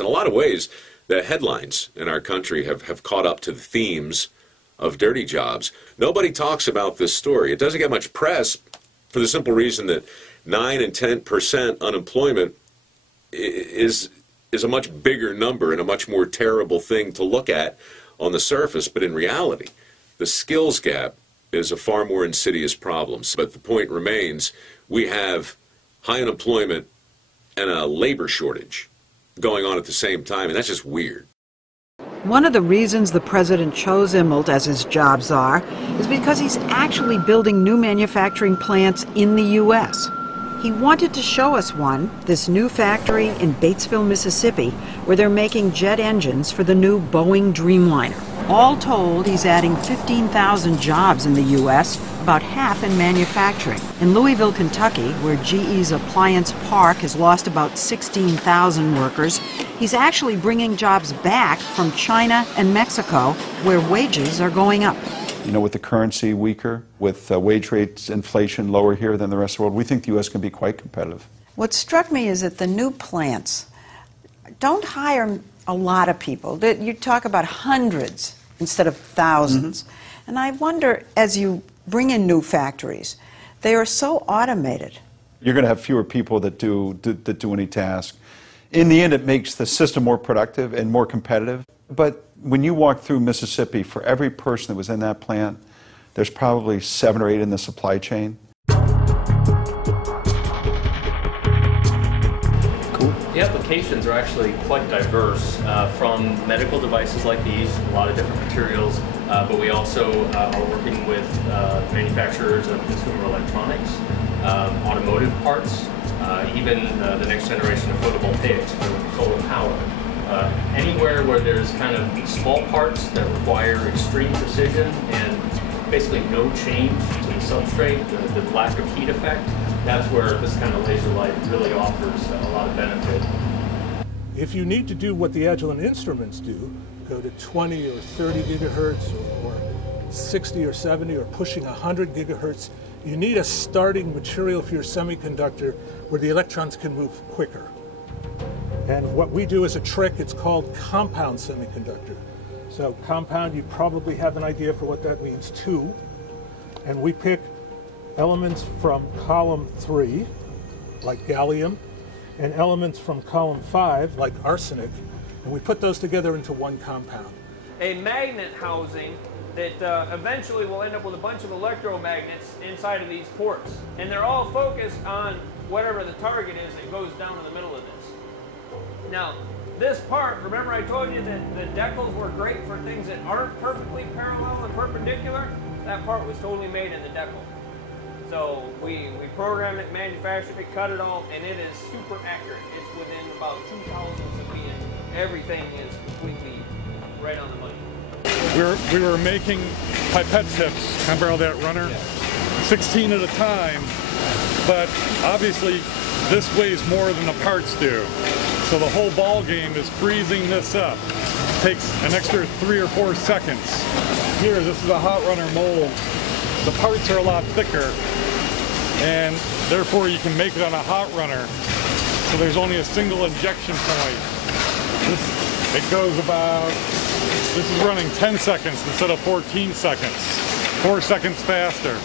In a lot of ways, the headlines in our country have caught up to the themes of dirty jobs. Nobody talks about this story. It doesn't get much press for the simple reason that 9 and 10% unemployment is a much bigger number and a much more terrible thing to look at on the surface. But in reality, the skills gap is a far more insidious problem. But the point remains, we have high unemployment and a labor shortage going on at the same time, and that's just weird. One of the reasons the president chose Immelt as his job czar is because he's actually building new manufacturing plants in the U.S. He wanted to show us one, this new factory in Batesville, Mississippi, where they're making jet engines for the new Boeing Dreamliner. All told, he's adding 15,000 jobs in the U.S., about half in manufacturing. In Louisville, Kentucky, where GE's Appliance Park has lost about 16,000 workers, he's actually bringing jobs back from China and Mexico, where wages are going up. You know, with the currency weaker, with wage rates, inflation lower here than the rest of the world, we think the U.S. can be quite competitive. What struck me is that the new plants don't hire a lot of people. You talk about hundreds instead of thousands. And I wonder, as you bring in new factories, they are so automated. You're going to have fewer people that do any task. In the end, it makes the system more productive and more competitive. But when you walk through Mississippi, for every person that was in that plant, there's probably 7 or 8 in the supply chain. Cool. The applications are actually quite diverse, from medical devices like these, a lot of different materials, but we also are working with manufacturers of consumer electronics, automotive parts, even the next generation of photovoltaics for solar power. Anywhere where there's kind of small parts that require extreme precision and basically no change to the substrate, the lack of heat effect, that's where this kind of laser light really offers a lot of benefit. If you need to do what the Agilent instruments do, go to 20 or 30 gigahertz or 60 or 70 or pushing 100 gigahertz, you need a starting material for your semiconductor where the electrons can move quicker. And what we do is a trick. It's called compound semiconductor. So compound, you probably have an idea for what that means, 2. And we pick elements from column 3, like gallium, and elements from column 5, like arsenic, and we put those together into one compound. A magnet housing that eventually will end up with a bunch of electromagnets inside of these ports. And they're all focused on whatever the target is that goes down in the middle of this. Now, this part, remember I told you that the decals were great for things that aren't perfectly parallel and perpendicular? That part was totally made in the decal. So we programmed it, manufactured it, cut it all, and it is super accurate. It's within about 2 thousandths of being. Everything is completely right on the money. We were making pipette tips, can I borrow that runner? 16 at a time, but obviously this weighs more than the parts do. So the whole ball game is freezing this up. It takes an extra 3 or 4 seconds. Here, this is a hot runner mold. The parts are a lot thicker, and therefore you can make it on a hot runner. So there's only a single injection point. It goes about, this is running 10 seconds instead of 14 seconds. 4 seconds faster.